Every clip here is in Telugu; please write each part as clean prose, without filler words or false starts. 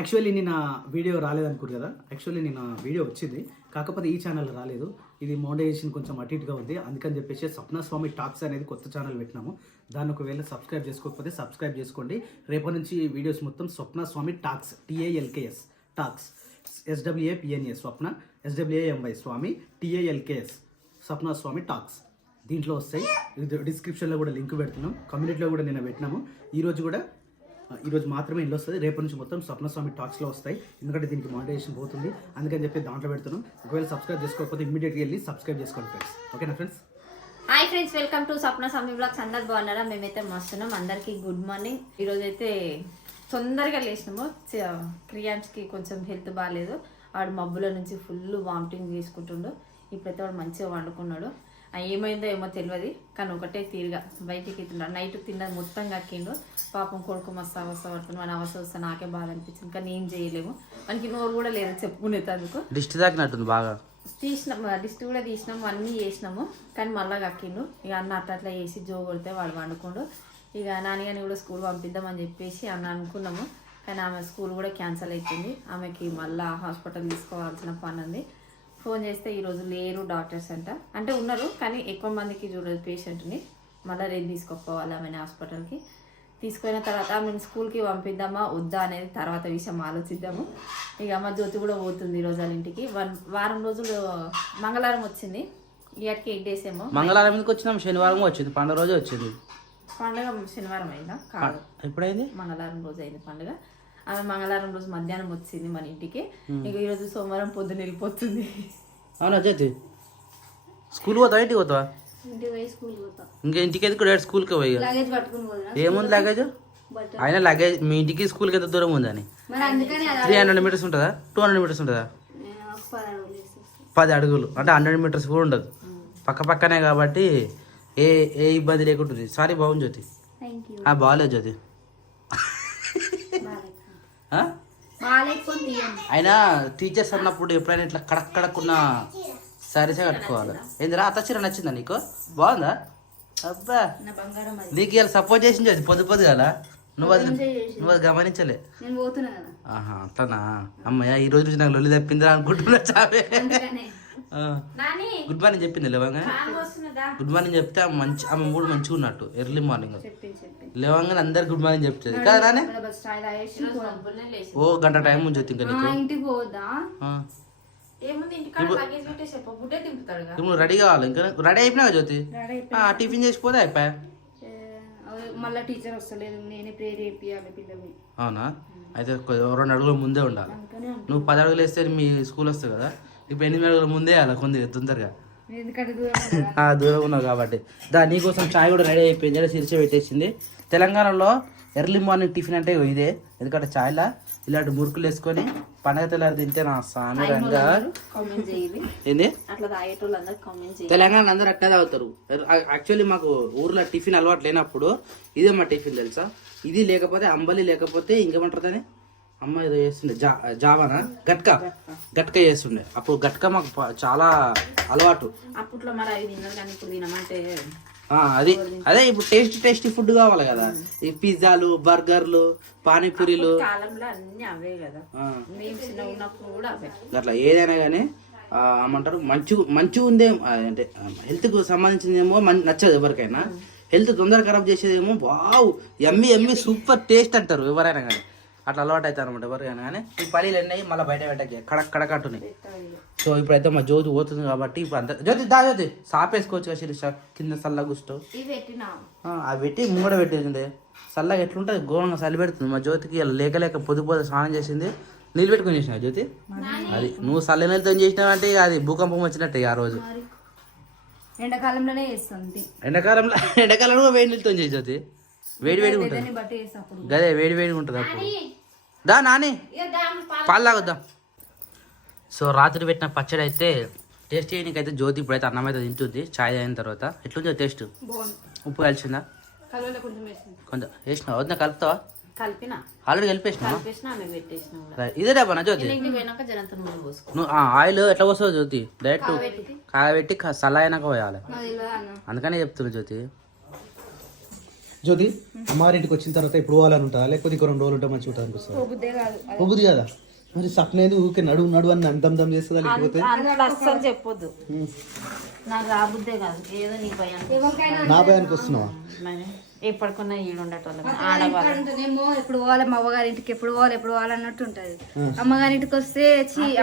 యాక్చువల్లీ నేను వీడియో రాలేదనుకోరు కదా. యాక్చువల్లీ నేను వీడియో వచ్చింది, కాకపోతే ఈ ఛానల్ రాలేదు. ఇది మోడరేషన్ కొంచెం అటు ఇటుగా ఉంది. అందుకని చెప్పేసి స్వప్న స్వామి టాక్స్ అనేది కొత్త ఛానల్ పెట్టినాము. దాన్ని ఒకవేళ సబ్స్క్రైబ్ చేసుకోకపోతే సబ్స్క్రైబ్ చేసుకోండి. రేపటి నుంచి వీడియోస్ మొత్తం స్వప్న స్వామి టాక్స్, TALKS టాక్స్, SWAPNA స్వప్న, SWAMY స్వామి, TALKS స్వప్న స్వామి టాక్స్ దీంట్లో వస్తాయి. డిస్క్రిప్షన్లో కూడా లింక్ పెడుతున్నాం, కమ్యూనిటీలో కూడా నేను పెట్టినాము. ఈరోజు మాత్రమే ఇల్లు వస్తుంది. రేపటి నుంచి మొత్తం స్వప్న స్వామి టాక్స్లో వస్తాయి. ఎందుకంటే దీనికి మానిటైజేషన్ పోతుంది, అందుకని చెప్పి దాంట్లో పెడుతున్నాం. ఒకవేళ సబ్స్క్రైబ్ చేసుకోకపోతే ఇమీడియట్గా వెళ్ళి సబ్స్క్రైబ్ చేసుకోండి ఫ్రెండ్స్. ఓకేనా friends? Hi friends, welcome to Swapna Swamy blogs. అందరు బాగున్నారా? మేమైతే మస్తున్నాం. అందరికీ గుడ్ మార్నింగ్. ఈరోజు అయితే తొందరగా లేచినాము. క్రియాంష్కి కొంచెం హెల్త్ బాగాలేదు. వాడు మబ్బుల నుంచి ఫుల్ వామిటింగ్ చేసుకుంటుండు. ఇప్పుడైతే వాడు మంచిగా వండుకున్నాడు. ఏమైందో ఏమో తెలియదు, కానీ ఒకటే తీరుగా బయటికి తిన్నాడు. నైట్ తిన్నది మొత్తం కక్కిండు. పాపం కొడుకు మస్తు అవస్థ పడుతుంది. మన అవస్థ వస్తే నాకే బాధ అనిపించింది, కానీ ఏం చేయలేము. మనకి నోరు కూడా లేదు చెప్పుకునేందుకు. దిష్టి తాకినట్టుంది బాగా. తీసినాం, దిష్టి కూడా తీసినాము, అన్నీ చేసినాము, కానీ మళ్ళీ కక్కిండు. ఇక అన్న అట్లా చేసి జో కొడితే వాడు వండుకుండు. ఇక నాన్నగాని కూడా స్కూల్ పంపిద్దామని చెప్పేసి అన్న అనుకున్నాము, కానీ ఆమె స్కూల్ కూడా క్యాన్సిల్ అయిపోయింది. ఆమెకి మళ్ళీ హాస్పిటల్ తీసుకోవాల్సిన పని ఉంది. ఫోన్ చేస్తే ఈరోజు లేరు డాక్టర్స్ అంటే ఉన్నారు, కానీ ఎక్కువ మందికి చూడదు పేషెంట్ని. మళ్ళీ రేపు తీసుకోపోవాలి ఆమెను హాస్పిటల్కి. తీసుకున్న తర్వాత మేము స్కూల్కి పంపిద్దామా వద్దా అనేది తర్వాత విషయం ఆలోచిద్దాము. ఇక అమ్మ జ్యోతి కూడా పోతుంది ఈరోజు వాళ్ళ ఇంటికి. వారం రోజులు మంగళవారం వచ్చింది, ఇయర్కి 8 days ఏమో. మంగళవారం ఎందుకు వచ్చినాం? శనివారం వచ్చింది, పండుగ రోజు వచ్చింది. పండుగ శనివారం అయిందా? కాదు, ఎప్పుడైంది? మంగళవారం రోజు అయింది పండుగ. ఆమె మంగళవారం రోజు మధ్యాహ్నం వచ్చింది మన ఇంటికి. ఇక ఈరోజు సోమవారం పొద్దున వెళ్ళిపోతుంది. అవునా జ్యోతి? స్కూల్ పోతావా ఇంటికి పోతావా? ఇంకా ఇంటికి ఎందుకు డైరెక్ట్ స్కూల్కి పోయి ఏముంది లగేజ్? ఆయన లగేజ్ మీ ఇంటికి స్కూల్కి ఎంత దూరం ఉందని 300 meters ఉంటుందా? 200 meters ఉంటుందా? 10 అడుగులు అంటే 100 meters కూడా ఉండదు. పక్క పక్కనే కాబట్టి ఏ ఇబ్బంది లేకుంటుంది. సారీ బాగుంది జ్యోతి. బాగాలేదు జ్యోతి. అయినా టీచర్స్ అన్నప్పుడు ఎప్పుడైనా ఇట్లా కడక్కున్న సారీసే కట్టుకోవాలి. ఏందిరా అత్త చీర నచ్చిందా నీకు? బాగుందా? అబ్బా, నీకు ఇలా సపోర్ట్ చేసింది అది పొద్దు కదా. నువ్వు అది గమనించలే. ఆహా అట్లనా? అమ్మయ్య ఈ రోజు నాకు లొల్లి తప్పిందిరా అనుకుంటున్నా. చావే గుడ్ మార్నింగ్ చెప్పింది లేవంగా. గుడ్ మార్నింగ్ చెప్తే ఆమె మూడు మంచిగా ఉన్నట్టు. ఎర్లీ మార్నింగ్ లేవంగానే అందరు గుడ్ మార్నింగ్ చెప్తుంది కదా నానే. ఓ గంట టైం ఉంది జ్యోతి. ఇంకా నీకు ఇప్పుడు రెడీ కావాలి. ఇంకా రెడీ అయిపోయినా జ్యోతి. టిఫిన్ చేసిపోతే అయిపోయా. మళ్ళీ టీచర్ వస్తలేదు, నేనే ప్రేర్ చేయాలి పిల్లల్ని. అవునా? అయితే 2 అడుగుల ముందే ఉండాలి. నువ్వు 10 అడుగులు వేస్తే మీ స్కూల్ వస్తుంది కదా. ఇప్పుడు 8 అడుగుల ముందే వేయాలి కొంచెం తొందరగా. దూరం ఉన్నావు కాబట్టి. నీకోసం చాయ్ కూడా రెడీ అయిపోయింది, సిరిచి పెట్టేసింది. తెలంగాణలో ఎర్లీ మార్నింగ్ టిఫిన్ అంటే ఇదే. ఎందుకంటే చాయ్లా ఇలాంటి మురుకులు వేసుకొని పండగ తెల్లారి తింటే నా సామి రంగా. ఏంది తెలంగాణ అందరూ అట్లా తాగుతారు. యాక్చువల్లీ మాకు ఊర్లో టిఫిన్ అలవాటు లేనప్పుడు ఇదే మా టిఫిన్ తెలుసా. ఇది లేకపోతే అంబలి, లేకపోతే ఇంకేమంటారు దాన్ని అమ్మ ఏదో చేస్తుండే జావానా గట్క చేస్తుండే. అప్పుడు గట్క మాకు చాలా అలవాటు. అప్పట్లో మరి అవి తిన్నారు, కానీ ఇప్పుడు తినమంటే అదే ఇప్పుడు టేస్టీ ఫుడ్ కావాలి కదా. ఈ పిజ్జాలు, బర్గర్లు, పానీపూరీలు కాలంలో అన్ని అవే కదా. మేము చిన్న ఉన్నప్పుడు కూడా అవే. అట్లా ఏదైనా కానీ ఏమంటారు మంచిగా ఉందే అంటే హెల్త్కు సంబంధించిందేమో నచ్చదు ఎవరికైనా. హెల్త్ తొందరగా ఖరాబ్ చేసేదేమో వావ్ ఎమ్మి సూపర్ టేస్ట్ అంటారు ఎవరైనా కానీ. అట్లా అలవాటు అవుతారు అనమాట ఎవరికైనా కానీ. ఈ పల్లీలు ఎన్నాయి మళ్ళీ బయట పెట్టకి కడకట్టున్నాయి. సో ఇప్పుడైతే మా జ్యోతి పోతుంది కాబట్టి ఇప్పుడు అంత జ్యోతి సాపేసుకోవచ్చు కదా శిరీష. కింద చల్లగా గుస్టో అవి పెట్టి ముంగడ పెట్టేసింది. చల్లగా ఎట్లుంటుంది ఘోరంగా చలి పెడుతుంది మా జ్యోతికి. లేక పొద్దు స్నానం చేసింది. నీళ్ళు పెట్టుకుని చేసినా జ్యోతి. అది నువ్వు చల్ల నీళ్ళతో చేసినావంటే అది భూకంపం వచ్చినట్టే ఆ రోజు. ఎండాకాలంలోనే చేస్తుంది. ఎండాకాలంలో వేడి నీళ్ళతో చేసి జ్యోతి. వేడిగా ఉంటుంది గదే, వేడిగా ఉంటుంది అప్పుడు. దా నాని పాలు తాగొద్దాం. సో రాత్రి పెట్టిన పచ్చడి అయితే టేస్ట్ చేయడానికైతే జ్యోతి ఇప్పుడైతే అన్నం అయితే తింటుంది చాయ్ అయిన తర్వాత. ఎట్లుంది టేస్ట్? ఉప్పు కలిసిందా? కొంచెం వేసినా వద్దా? కలుపుతావా? ఆల్రెడీ కలిపేసినా. ఇదే డబ్బా జ్యోతి. నువ్వు ఆయిల్ ఎట్లా పోస్తావు జ్యోతి? డైరెక్ట్ కాయబెట్టి చల్ల అయినాక పోయాలి. అందుకనే చెప్తున్నా జ్యోతి. జ్యోతి అమ్మారింటికి వచ్చిన తర్వాత ఎప్పుడు పోవాలని ఉంటుందా లేకపోతే ఇంకో 2 రోజులు ఉంటే మంచిగా ఉంటుంది అనిపిస్తుంది? పోబుద్దే కాదు పోబుద్ది కదా మరి సప్నేది ఊరికే నడువు అని దమ్ చేస్తుందా లేకపోతే అస్సలు చెప్పొద్దు. నాకు రాబుద్దే కాదు, ఏదో నీ భయం. నా భయానికి వస్తున్నావా? మరి ఎప్పటికున్నా ఈడు ఉండేటోళ్ళం ఆడవాళ్ళేమో ఎప్పుడు పోవాలి మా అవ్వగారింటికి, ఎప్పుడు పోవాలి అన్నట్టు ఉంటది. అమ్మగారింటికి వస్తే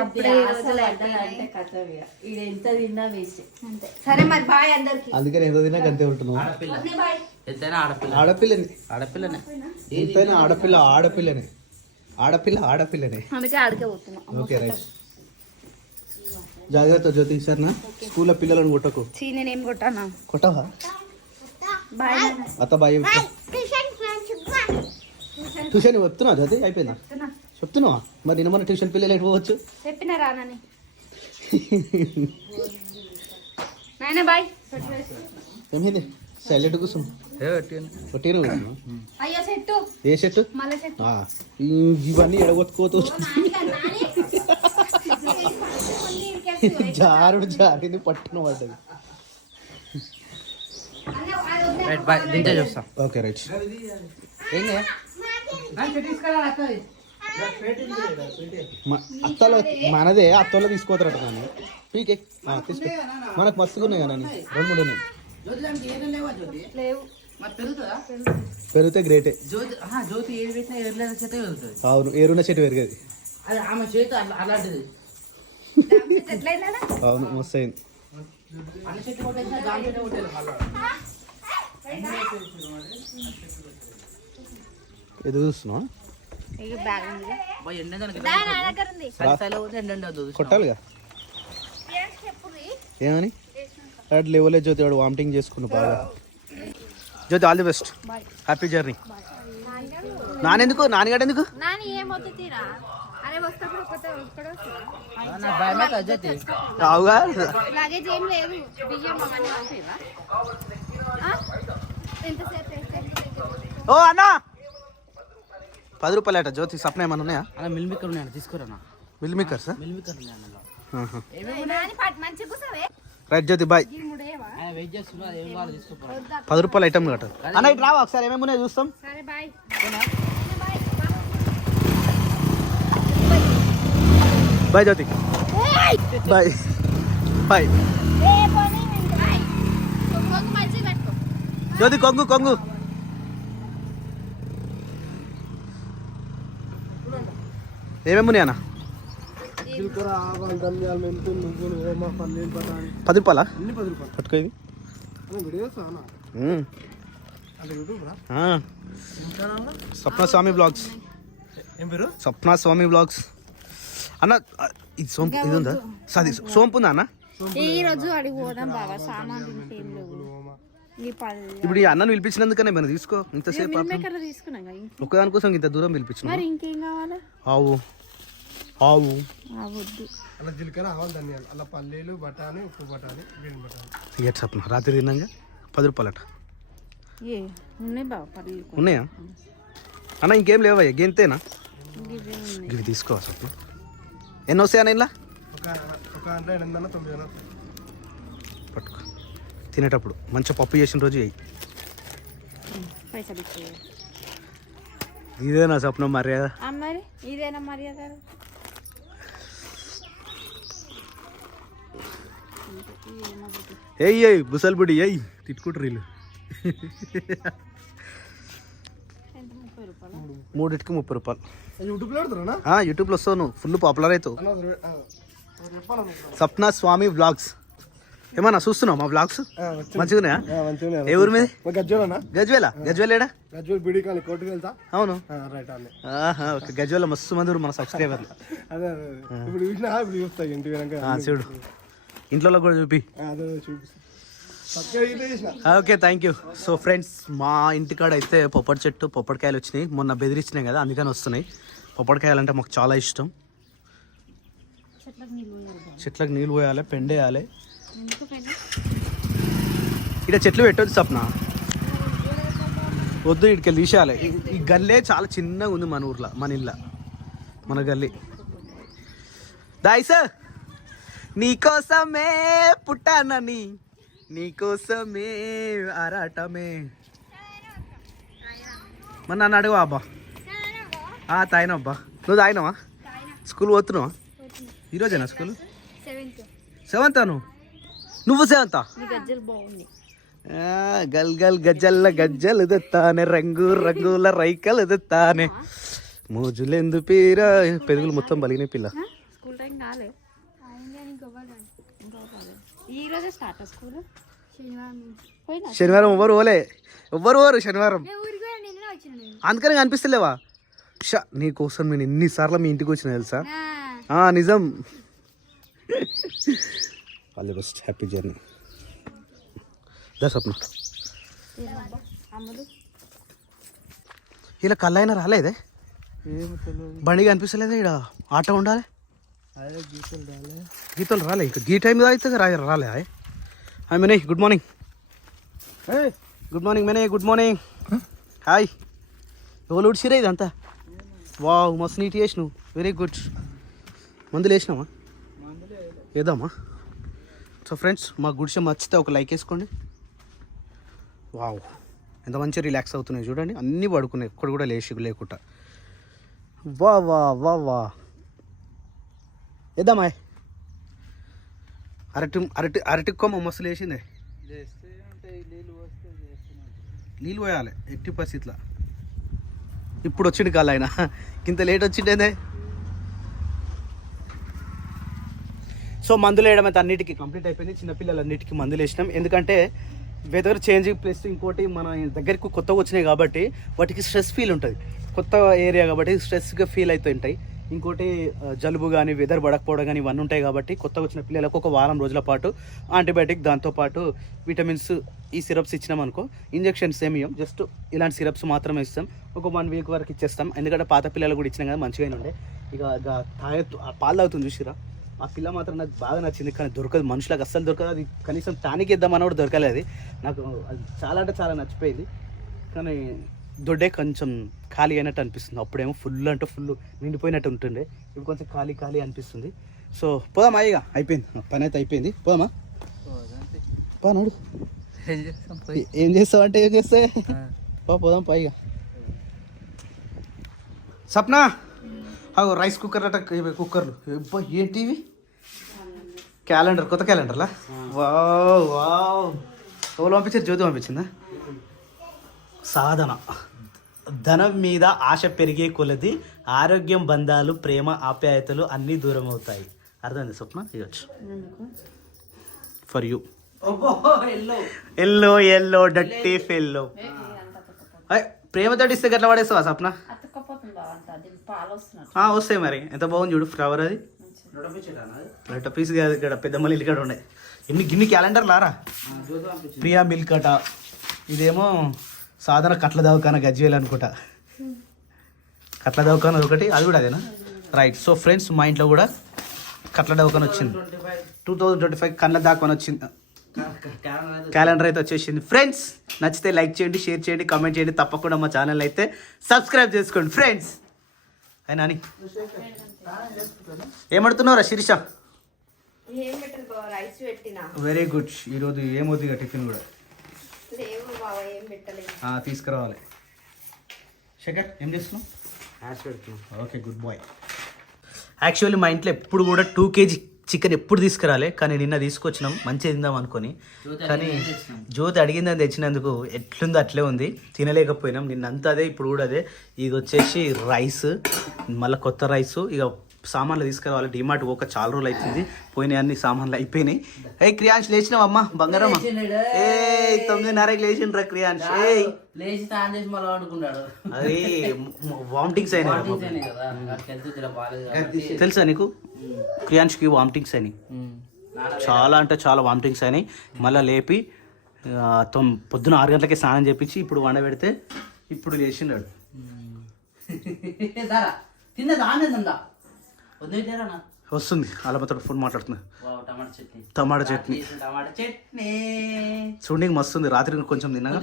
అప్పుడే రోజులు అంటే కథ ఈడు ఎంత తిన్నా వేస్ట్. అంతే. సరే మరి బాయ్ అందరికి. అందుకని ఎంత తినాక అంతే ఉంటున్నావు. ఎంతైనా ఆడపిల్లని ఆడపిల్లనే ఎంతైనా ఆడపిల్లనే. అందుకే ఆడికే పోతున్నాం. Okay right. జాగ్రత్త జ్యోతి సరేనా? స్కూల్లో పిల్లలను కొట్టకు. నేనేం కొట్టానా? కొట్టవా? బాయ్ అత్త బాయ్. ట్యూషన్ వస్తున్నా జ్యోతి అయిపోయిందా? చెప్తున్నావా? మరి నిన్న మన ట్యూషన్ పిల్లలు ఎటు పోవచ్చు? చెప్పిన రానని. నాయన బాయ్. ఏమైంది సైలెంట్ కూర్చున్నా? కొట్టిన కూర్చున్నా? అయ్యో సెట్టు. ఏ చెట్టు? మళ్ళీ సెట్టు. ఇవన్నీ ఎడగొట్టుకోతూ జారింది పట్టున పడ్డది. రైట్ బాయ్ దించే చూస్తాం. Okay right. అత్తలో మనదే అత్తలో తీసుకోతారట కానీ పీకే తీసుకో. మనకు మస్తుగా ఉన్నాయి కదా 2-3 ఉన్నాయి. పెరిగితే గ్రేటే. జ్యోతి ఏది పెట్టినా ఎర్రల చేత పెరుగుతుంది. అవును ఏరున్న చెట్టు పెరిగేది. అది ఆమె చేతి అలాంటిది. అవును మస్తు అయింది. అన్ని చెట్టు కొట్టేసినా దాని చెట్టు కొట్టేది. ఎదుగు చూస్తున్నావా? కొట్టాలిగా. ఏమని అటు లేవలే జ్యోతి, వాడు వామిటింగ్ చేసుకున్నా బాగా. Jyothi all the best, happy journey. నానెందుకు నాన్నగాడు ఎందుకు? రావుగా ఓ అన్న 10 రూపాయలు అట. జ్యోతి సప్న ఏమన్నా ఉన్నాయా? అలా మిల్ మేకర్ ఉన్నాయన్న తీసుకురా. Mill makers? మిల్ మేకర్ ఉన్నాయన్న. రైట్ జ్యోతి బాయ్. వెయిట్ చేస్తున్నా, ఏం కావాలి తీసుకోపోరా. 10 రూపాయలు ఐటమ్ కట్ట అన్న. ఇటు రావా ఒకసారి, ఏమేమి ఉన్నాయో చూస్తాం. బాయ్ జ్యోతి. బాయ్ బాయ్ జ్యోతి. కొంగు ఏమేమి ఉన్నాయన్న? 10 రూపాయలా? పట్టుకో ఇది. స్వప్నస్వామి బ్లాగ్స్. ఏం పేరు? స్వప్నస్వామి బ్లాగ్స్ అన్న. ఇది సోంపు ఇది ఉందా? సాది సోంపు ఉందా అన్న? ఈ రోజు అడిగి పోదాం బాగా సామాన్లు ఇప్పుడు ఈ అన్నను పిలిపించినందుకనే మనం తీసుకో. ఇంతసేపు ఒక్కదాని కోసం ఇంత దూరం పిలిపించిన. ఇంకేం కావాలి? ఆవు అలా జీలకర్ర, ఆవాలు, ధనియాలు, అలా పల్లీలు, బఠానీ, ఉప్పు బఠానీ, గ్రీన్ బఠానీ. ఇయ్యట్ సప్న రాత్రి తిన్నాగా 10 రూపాయలట. ఉన్నాయా అన్న? ఇంకేం లేవా? గెంతేనా? ఇవి తీసుకో సప్న. ఎన్ని వస్తాయన్న ఇలా? ఒక 8-9 పట్టుకో. తినేటప్పుడు మంచిగా పప్పు చేసిన రోజు అయ్యి. ఇదేనా స్వప్నం మర్యాద? మరి ఇదేనా మర్యాద? ఏయ్ బుసల్బుడి ఏయ్ తిట్టుకుంటారు వీళ్ళు. 3టికి 30 రూపాయలు. యూట్యూబ్లో వస్తావు నువ్వు, ఫుల్ పాపులర్ అవుతావు. స్వప్నస్వామి బ్లాగ్స్. ఏమన్నా చూస్తున్నావు మా బ్లాగ్స్? మంచిగున్నాయా? ఏ ఊరు మీద? గజ్వేలా? గజ్వేలేడా? అవును. ఓకే. గజ్వేల మస్తు మంది మన సబ్స్క్రైబర్లు. చూడు ఇంట్లో కూడా చూపి. Okay thank you. So friends, మా ఇంటికాడ అయితే పొప్పటి చెట్టు పొప్పటికాయలు వచ్చినాయి. మొన్న బెదిరించినాయి కదా, అందుకని వస్తున్నాయి. పొప్పటికాయలు అంటే మాకు చాలా ఇష్టం. చెట్లకు నీళ్ళు పోయాలి, పెండేయాలి. ఇక్కడ చెట్లు పెట్టొద్దు సప్న, వద్దు. ఇక్కడికి తీసేయాలి. ఈ గల్లే చాలా చిన్నగా ఉంది మన ఊర్లో, మన ఇళ్ళ, మన గల్లీ. దాయిస్ నీకోసమే పుట్టానని, నీకోసమే ఆరాటమే. మరి నన్ను అడుగు అబ్బా తాగినా అబ్బా నువ్వు తాగినావా స్కూల్ పోతున్నావా ఈరోజేనా స్కూల్ 7th నువ్వు 7th గజ్జలు బాగున్నాయి. గల్ గల్ గజ్జల్ల గజ్జలు తెత్తానే రంగు రంగుల రైకలు తెత్తానే మోజులెందు పీరా పెరుగులు మొత్తం బలిగినాయి పిల్ల. స్కూల్ టైం కాలే, ఈ రోజే స్టార్ట్ స్కూల్. శనివారం ఎవ్వరు ఓరు శనివారం, అందుకని కనిపిస్తలేవా? షా నీ కోసం నేను ఎన్నిసార్లు మీ ఇంటికి వచ్చిన తెలుసా? నిజం. All the best, happy journey. దా స్వప్న, ఇలా కళ్ళైనా రాలేదే, బండి కనిపిస్తలేదా? ఇక్కడ ఆటో ఉండాలి, గీతలు రాలే. ఇంకా గీ టైం అయితే రాలే. హాయ్ మెనే, గుడ్ మార్నింగ్. గుడ్ మార్నింగ్ మెనే, గుడ్ మార్నింగ్. హాయ్. ఎవరు ఉడిసిరా ఇదంతా? వావ్, మస్తు నీట్ చేసినావు, వెరీ గుడ్. మందులు వేసినావా? వేద్దామా? సో ఫ్రెండ్స్, మా గుడిసె నచ్చితే ఒక లైక్ వేసుకోండి. వావ్, ఎంత మంచిగా రిలాక్స్ అవుతున్నాయి చూడండి. అన్నీ పడుకున్నాయి, ఎక్కడ కూడా లేకుండా. వా వా వా వా, వేద్దామా? అరటి కొమ్మ మస్తు లేచిందే. నీళ్ళు పోయాలి ఎట్టి పరిస్థితిలో. ఇప్పుడు వచ్చిండు కాదు ఆయన, ఇంత లేట్ వచ్చిండేదే. సో మందులు వేయడం అయితే అన్నిటికీ కంప్లీట్ అయిపోయింది. చిన్నపిల్లలన్నిటికీ మందులు వేసినాం, ఎందుకంటే వెదర్ చేంజింగ్ ప్లస్ ఇంకోటి మన దగ్గరికి కొత్తగా వచ్చినాయి కాబట్టి వాటికి స్ట్రెస్ ఫీల్ ఉంటుంది. కొత్త ఏరియా కాబట్టి స్ట్రెస్గా ఫీల్ అవుతూ ఉంటాయి. ఇంకోటి జలుబు కానీ వెదర్ పడకపోవడం కానీ ఇవన్నీ ఉంటాయి కాబట్టి కొత్తగా వచ్చిన పిల్లలకు ఒక వారం రోజుల పాటు యాంటీబయాటిక్, దాంతోపాటు విటమిన్స్, ఈ సిరప్స్ ఇచ్చినాం అనుకో. ఇంజెక్షన్స్ ఏమి ఇవ్వం, జస్ట్ ఇలాంటి సిరప్స్ మాత్రమే ఇస్తాం. ఒక 1 వీక్ వరకు ఇచ్చేస్తాం, ఎందుకంటే పాత పిల్లలు కూడా ఇచ్చినాం కదా, మంచిగానే ఉండే. ఇక పాలు తాగుతుంది చూసిరా, ఆ పిల్ల మాత్రం నాకు బాగా నచ్చింది. కానీ దొరకదు, మనుషులకు అస్సలు దొరకదు. అది కనీసం టానిక్ ఇద్దామని కూడా దొరకలేదు. అది నాకు అది చాలా అంటే చాలా నచ్చిపోయింది. కానీ దొడ్డే కొంచెం ఖాళీ అయినట్టు అనిపిస్తుంది. అప్పుడేమో ఫుల్ నిండిపోయినట్టు ఉంటుండే, ఇప్పుడు కొంచెం ఖాళీ అనిపిస్తుంది. సో పోదామా? ఇక అయిపోయింది, పని అయితే అయిపోయింది. పోదామా? పోనాడు. ఏం చేస్తావు అంటే ఏం చేస్తే పోదాం పైగా. సప్నా, రైస్ కుక్కర్ అట, కుక్కర్లు ఏంటివి? క్యాలెండర్, కొత్త క్యాలెండర్లా? వావ్ వావ్, ఎవరు పంపించారు? జ్యోతి పంపించిందా? సాధన. ధనం మీద ఆశ పెరిగే కొలది ఆరోగ్యం, బంధాలు, ప్రేమ, ఆప్యాయతలు అన్నీ దూరం అవుతాయి. అర్థమైంది స్వప్న? ఇవ్వచ్చు ఫర్ యూ. ఎల్లో ఎల్లో డట్టి ఫెల్లో. ప్రేమతో ఇస్తే గట్లా పడేస్తావా స్వప్న? వస్తాయి మరి. ఎంత బాగుంది చూడు ఫ్లవర్. అది రెడ్ పీస్ కాదు, ఇక్కడ పెద్ద మళ్ళీ ఇక్కడ ఉండే. గిన్ని క్యాలెండర్ లారా. ప్రియా మిల్క్ అట, ఇదేమో సాధారణ కట్ల దవాఖాన గజ్వేల్ అనుకుంటా. కట్ల దవాఖాన ఒకటి, అది కూడా అదేనా? రైట్. సో ఫ్రెండ్స్, మా ఇంట్లో కూడా కట్ల దవాఖాన వచ్చింది. 2025 కళ్ళ దాకా వచ్చింది. క్యాలెండర్ అయితే వచ్చేసింది. ఫ్రెండ్స్, నచ్చితే లైక్ చేయండి, షేర్ చేయండి, కామెంట్ చేయండి. తప్పకుండా మా ఛానల్ అయితే సబ్స్క్రైబ్ చేసుకోండి ఫ్రెండ్స్. అయినా అని ఏమడుతున్నావురా శిరీష? Very good. ఈరోజు ఏమవుతుంది టిఫిన్ కూడా తీసుకురావాలి. శేఖర్ ఏం చేస్తున్నావు? Okay, good bye. యాక్చువల్లీ మా ఇంట్లో ఎప్పుడు కూడా 2 kg చికెన్ ఎప్పుడు తీసుకురాలే, కానీ నిన్న తీసుకొచ్చినాం మంచిగా తిందాం అనుకొని. కానీ జ్యోతి అడిగిందని తెచ్చినందుకు ఎట్లుందో అట్లే ఉంది, తినలేకపోయినాం. నిన్నంతా అదే, ఇప్పుడు కూడా అదే. ఇది వచ్చేసి రైస్, మళ్ళీ కొత్త రైస్. ఇక సామాన్లు తీసుకురావాలి. డిమార్ట్ ఒక చాలా రోజులు అవుతుంది, పోయినాయి అన్ని సామాన్లు అయిపోయినాయి. ఏ క్రియాంష్ లేచినావు అమ్మా? బంగారమ్మా 9:30కి లేచిండ్రా క్రియాంష్. అది వామిటింగ్స్ అయినాయి తెలుసా నీకు? క్రియాంష్కి వామిటింగ్స్ అయినాయి, చాలా అంటే చాలా వామిటింగ్స్ అయినాయి. మళ్ళీ లేపి పొద్దున 6 గంటలకే స్నానం చేపించి ఇప్పుడు వండబెడితే ఇప్పుడు లేచినాడు. వస్తుంది అలా ఫుల్ మాట్లాడుతున్నా. టమాటా చట్నీ చూడడానికి మస్తు ఉంది. రాత్రి కొంచెం తిన్నాగా,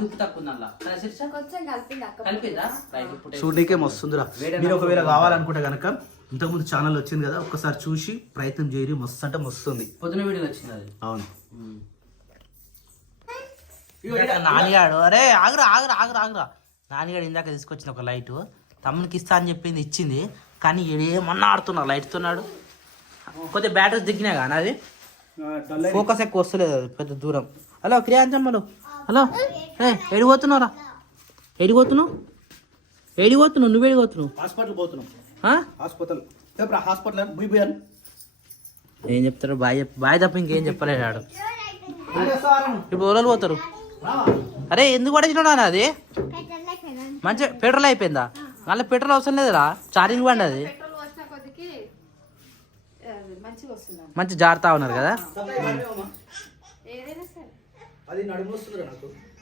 చూడడానికే మస్తుందిరా. మీరు ఒకవేళ కావాలనుకుంటే కనుక ఇంతకుముందు ఛానల్ వచ్చింది కదా, ఒక్కసారి చూసి ప్రయత్నం చేయరు. మస్తు అంటే మస్తుంది. పొద్దున వీడియో వచ్చింది అది. అవును. నానిగాడు, అరే ఆగురా ఆగురా ఆగురా ఆగురా, నాన్నగాడు ఇందాక తీసుకొచ్చిన ఒక లైట్ తమ్మునికి ఇస్తా అని చెప్పింది, ఇచ్చింది. కానీ ఏమన్నా ఆడుతున్నా లైట్తున్నాడు. కొద్దిగా బ్యాటరీస్ దిగినాయి కానీ అది ఫోకస్ ఎక్కువ వస్తలేదు, అది పెద్ద దూరం. హలో క్రియాంచమ్మలు, హలో ఎడిపోతున్నావురా? ఎడిపోతున్నావు? నువ్వు ఎడిపోతున్నావు? హాస్పిటల్ పోతున్నాం. హాస్పిటల్ బుయ్యాను. ఏం చెప్తారు? బాయ్ తప్ప ఇంకేం చెప్పలేడు ఆడు. ఇప్పుడు ఓళ్ళు పోతారు. అరే ఎందుకు పడేసినాడు అన్న? అది మంచి పెట్రోల్ అయిపోయిందా? మళ్ళీ పెట్రోల్ అవసరం లేదురా, ఛార్జింగ్ బండి అది. మంచి జాగ్రత్త ఉన్నారు కదా.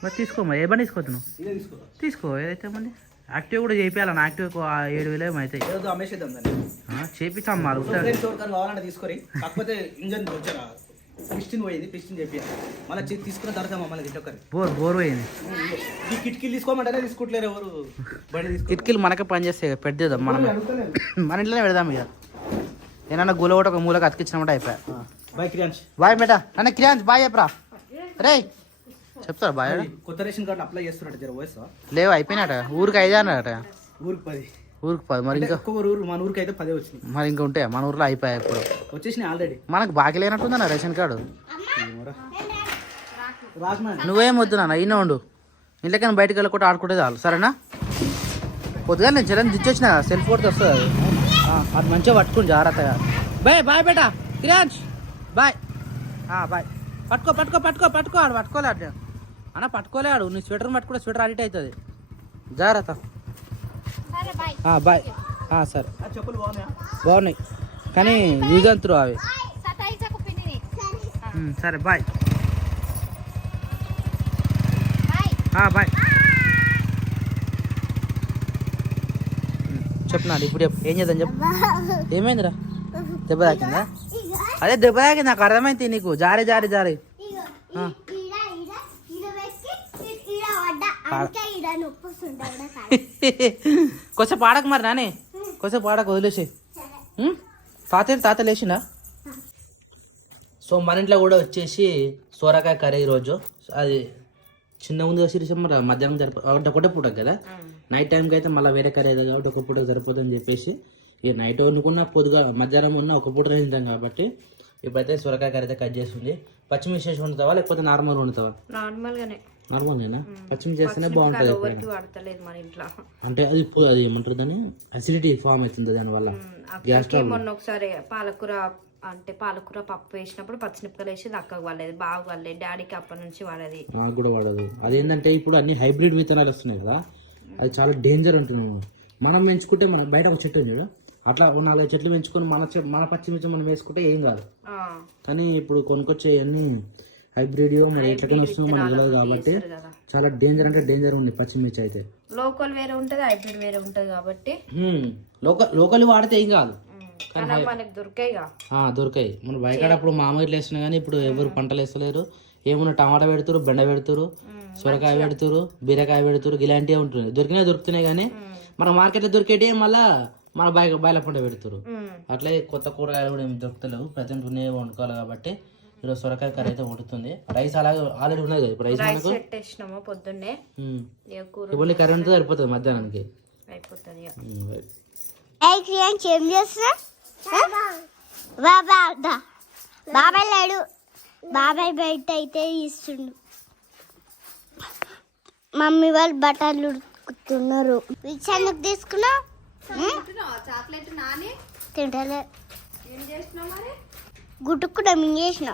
మరి తీసుకోమా, ఏ బండి తీసుకోతున్నావు? తీసుకో, ఏదైతే మంది యాక్టివ్ కూడా చేయించాలి. యాక్టివ్ 7,000 అవుతాయి. చేపిస్తాం తీసుకొని కాకపోతే ఇంజన్ పిస్టిన్ పోయింది, పిస్టిన్ చెప్పి మళ్ళీ తీసుకున్న తర్వాత మమ్మల్ని ఇటొక్కరి బోర్ పోయింది. ఈ కిటికీలు తీసుకోమంటే తీసుకోవట్లేరు ఎవరు. కిటికీలు మనకే పని చేస్తాయి, పెద్దదాం మనం, మన ఇంట్లోనే పెడదాం. ఇక ఏమన్నా గుల ఒకటి ఒక మూలకి అతికించినమాట అయిపోయా. బాయ్ క్రియాంశ్. బాయ్ బేటా. నన్ను క్రియాంశ్ బాయ్ చెప్పరా. రే చెప్తారా బాయ్? కొత్త రేషన్ కార్డు అప్లై చేస్తున్నట్టు జర వయసు లేవు, అయిపోయినాట. ఊరికి 5 అన్నట. ఊరికి 10. ఊరికి 10. మరి ఇంకా ఊరు మన ఊరికి అయితే 10 వచ్చింది. మరి ఇంకా ఉంటాయా? మన ఊర్లో అయిపోయాయి ఇప్పుడు వచ్చేసినాయి ఆల్రెడీ. మనకు బాకీ లేనట్టుందన్న రేషన్ కార్డు. రాజమా నువ్వేం వద్దు నాన్న, ఇన్న ఉండు. ఇంట్లోకైనా బయటకు వెళ్ళకుండా ఆడుకుంటే చాలు, సరేనా? పొద్దుగా నేను చెల్లని దిచ్చొచ్చిన సెల్ ఫోన్తో వస్తుంది అది. అది మంచిగా పట్టుకుని జాగ్రత్తగా. బాయ్ బేటా క్రియాంశ్, బాయ్. బాయ్. పట్టుకో ఆడు పట్టుకోలే అట్లా అన్న, పట్టుకోలేడు. నీ స్వెటర్ పట్టుకుంటే స్వెటర్ అడిట్ అవుతుంది, జాగ్రత్త. బాయ్. సరే, చెప్పులు బాగున్నాయి కానీ యూజ్ అండ్ త్రూ అవి. సరే బాయ్. బాయ్. చెప్పినాడు ఇప్పుడు చెప్పు, ఏం చేద్దాం చెప్పు. ఏమైందిరా? దెబ్బ తాకిందా? అదే దెబ్బ తాకింది, నాకు అర్థమైంది. నీకు జారి కొంచెం పాడక మరి నాని, కొంచెం పాడక వదిలేసి. తాత లేచిండా? సో మన ఇంట్లో కూడా వచ్చేసి సోరకాయ కర్రీ ఈరోజు. అది చిన్న ముందుగా శిరీషమ్మ మధ్యాహ్నం ఒకటే పూట కదా, నైట్ టైంకి అయితే మళ్ళీ వేరే కర్రీ అయితే కాబట్టి ఒక పూట సరిపోతుందని చెప్పేసి ఇక నైట్ వండుకున్న పొద్దుగా మధ్యాహ్నం ఉన్న ఒక పూట తింటాం కాబట్టి ఇప్పుడైతే సొరకాయ కర్రీ అయితే కట్ చేస్తుంది. పచ్చిమిర్చి వేసి వండుతావా లేకపోతే నార్మల్ వండుతావా? నార్మల్గానా? పచ్చిమిర్చి చేస్తేనే బాగుంటుంది. అంటే అది ఏమంటారు దాన్ని, అసిడిటీ ఫామ్ అవుతుంది దానివల్ల. Gas trouble. మొన్న ఒకసారి పాలకూర పప్పు వేసినప్పుడు పచ్చిమిరపకాయలు వేసి అక్కకు వాడలేదు, బాగా వాడలేదు. డాడీకి అప్పటి నుంచి వాడేది, నాకు కూడా వాడదు. అదేంటంటే ఇప్పుడు అన్ని హైబ్రిడ్ విత్తనాలు వస్తున్నాయి కదా, అది చాలా డేంజర్ అంటున్నాము. మనం పెంచుకుంటే మన బయట ఒక చెట్టు ఉంది, అట్లా 4 చెట్లు పెంచుకొని మన పచ్చిమిర్చి మనం వేసుకుంటే ఏం కాదు. కానీ ఇప్పుడు కొనుక్కొచ్చే అన్ని హైబ్రిడ్ మరి ఎట్లా వస్తుందో మనకు తెలియదు కాబట్టి చాలా డేంజర్ అంటే డేంజర్ ఉంది పచ్చిమిర్చి అయితే. లోకల్ వేరే ఉంటుంది, హైబ్రిడ్ వేరే ఉంటుంది కాబట్టి లోకల్ వాడితే ఏం కాదు, దొరికాయి. మన బయట అప్పుడు మామూలు వేస్తున్నా కానీ ఇప్పుడు ఎవరు పంటలు వేస్తలేరు. ఏమన్నా టమాటా పెడుతురు, బెండ పెడుతురు, సొరకాయ పెడుతురు, బీరకాయ పెడుతురు, ఇలాంటివి ఉంటున్నాయి. దొరుకుతున్నాయి కానీ మన మార్కెట్లో దొరికేటి మళ్ళా మన బయల పంట పెడుతురు. అట్లే కొత్త కూరగాయలు కూడా ఏమి దొరుకుతలేవు, ప్రజెంట్ ఉన్నాయి వండుకోవాలి కాబట్టి ఈరోజు సొరకాయ కర్రీ అయితే వండుతుంది. రైస్ అలాగే ఆల్రెడీ ఉన్నది కదా, ఇప్పుడు రైస్ పొద్దున్నే ఇప్పుడు కర్రీ ఉంటే సరిపోతుంది మధ్యాహ్నానికి. బాబాయ్ లేడు, బాబాయ్ బయట అయితే ఇస్తుండు. మమ్మీ వాళ్ళు బట్టలు ఉడుకుతున్నారు. విచ్చానికి తీసుకున్నా చాక్లెట్ నాని తింటలే, ఏం చేసినావు మరి? గుట్టుకుండా మింగేసిన.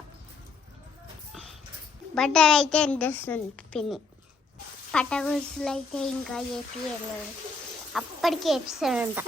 బట్టలు అయితే ఎంతస్తుంది పిన్ని, పట్టగుసులు అయితే ఇంకా ఏపీ వెళ్ళాడు, అప్పటికి వేపిస్తాడంట.